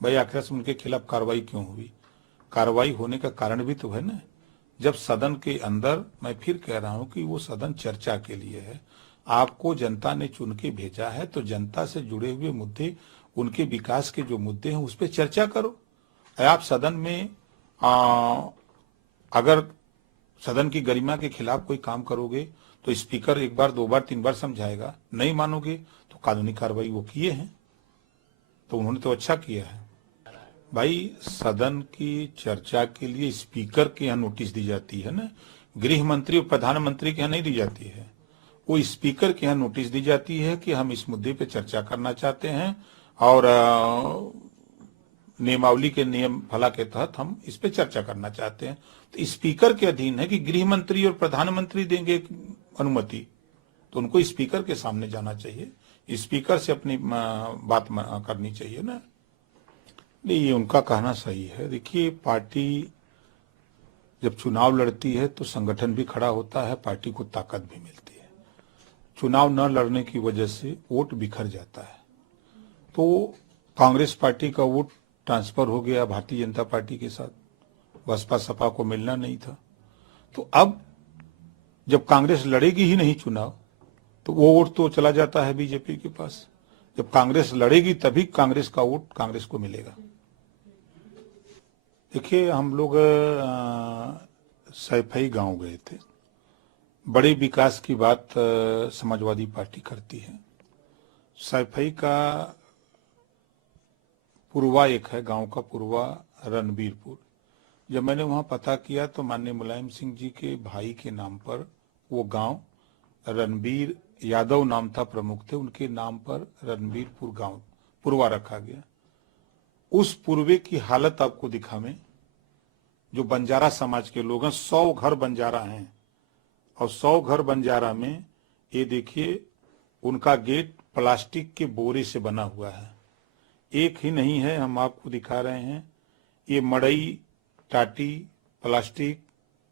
भाई आखिर उनके खिलाफ कार्रवाई क्यों हुई? कार्रवाई होने का कारण भी तो है ना। जब सदन के अंदर, मैं फिर कह रहा हूं कि वो सदन चर्चा के लिए है, आपको जनता ने चुन के भेजा है, तो जनता से जुड़े हुए मुद्दे, उनके विकास के जो मुद्दे हैं उस पर चर्चा करो। आप सदन में अगर सदन की गरिमा के खिलाफ कोई काम करोगे तो स्पीकर एक बार, दो बार, तीन बार समझाएगा, नहीं मानोगे तो कानूनी कार्रवाई वो किए हैं, तो उन्होंने तो अच्छा किया है। भाई सदन की चर्चा के लिए स्पीकर के यहाँ नोटिस दी जाती है ना, गृह मंत्री और प्रधानमंत्री के यहाँ नहीं दी जाती है। वो स्पीकर के यहाँ नोटिस दी जाती है कि हम इस मुद्दे पे चर्चा करना चाहते हैं और नियमावली के नियम फला के तहत हम इस पे चर्चा करना चाहते हैं। तो स्पीकर के अधीन है कि गृह मंत्री और प्रधानमंत्री देंगे अनुमति, तो उनको स्पीकर के सामने जाना चाहिए, स्पीकर से अपनी बात करनी चाहिए ना। नहीं, ये उनका कहना सही है। देखिए, पार्टी जब चुनाव लड़ती है तो संगठन भी खड़ा होता है, पार्टी को ताकत भी मिलती है। चुनाव न लड़ने की वजह से वोट बिखर जाता है, तो कांग्रेस पार्टी का वोट ट्रांसफर हो गया भारतीय जनता पार्टी के साथ, बसपा सपा को मिलना नहीं था। तो अब जब कांग्रेस लड़ेगी ही नहीं चुनाव, तो वो वोट तो चला जाता है बीजेपी के पास। जब कांग्रेस लड़ेगी तभी कांग्रेस का वोट कांग्रेस को मिलेगा। देखिए, हम लोग सैफई गांव गए थे। बड़े विकास की बात समाजवादी पार्टी करती है। सैफई का पुरवा एक है, गांव का पुरवा रणबीरपुर। जब मैंने वहां पता किया तो माननीय मुलायम सिंह जी के भाई के नाम पर वो गांव, रणबीर यादव नाम था, प्रमुख थे, उनके नाम पर रणबीरपुर गांव पुरवा रखा गया। उस पूर्वे की हालत आपको दिखावें। जो बंजारा समाज के लोग हैं, 100 घर बंजारा हैं, और 100 घर बंजारा में ये देखिए उनका गेट प्लास्टिक के बोरे से बना हुआ है। एक ही नहीं है, हम आपको दिखा रहे हैं। ये मड़ई, टाटी, प्लास्टिक,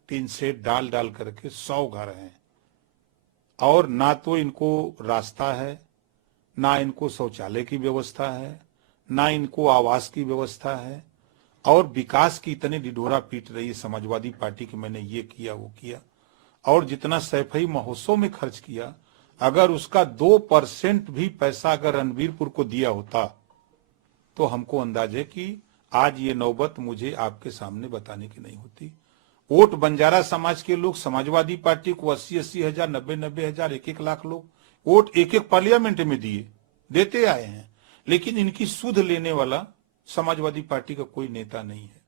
टीन सेट डाल डाल करके 100 घर हैं, और ना तो इनको रास्ता है, ना इनको शौचालय की व्यवस्था है, ना इनको आवास की व्यवस्था है, और विकास की इतनी ढिढोरा पीट रही है समाजवादी पार्टी की, मैंने ये किया वो किया। और जितना सैफई महोत्सव में खर्च किया, अगर उसका 2% भी पैसा अगर रणबीरपुर को दिया होता तो हमको अंदाज है कि आज ये नौबत मुझे आपके सामने बताने की नहीं होती। वोट बंजारा समाज के लोग समाजवादी पार्टी को 80-80 हजार, 90-90 हजार, 1-1 लाख लोग वोट एक-एक पार्लियामेंट में देते आए हैं, लेकिन इनकी सुध लेने वाला समाजवादी पार्टी का कोई नेता नहीं है।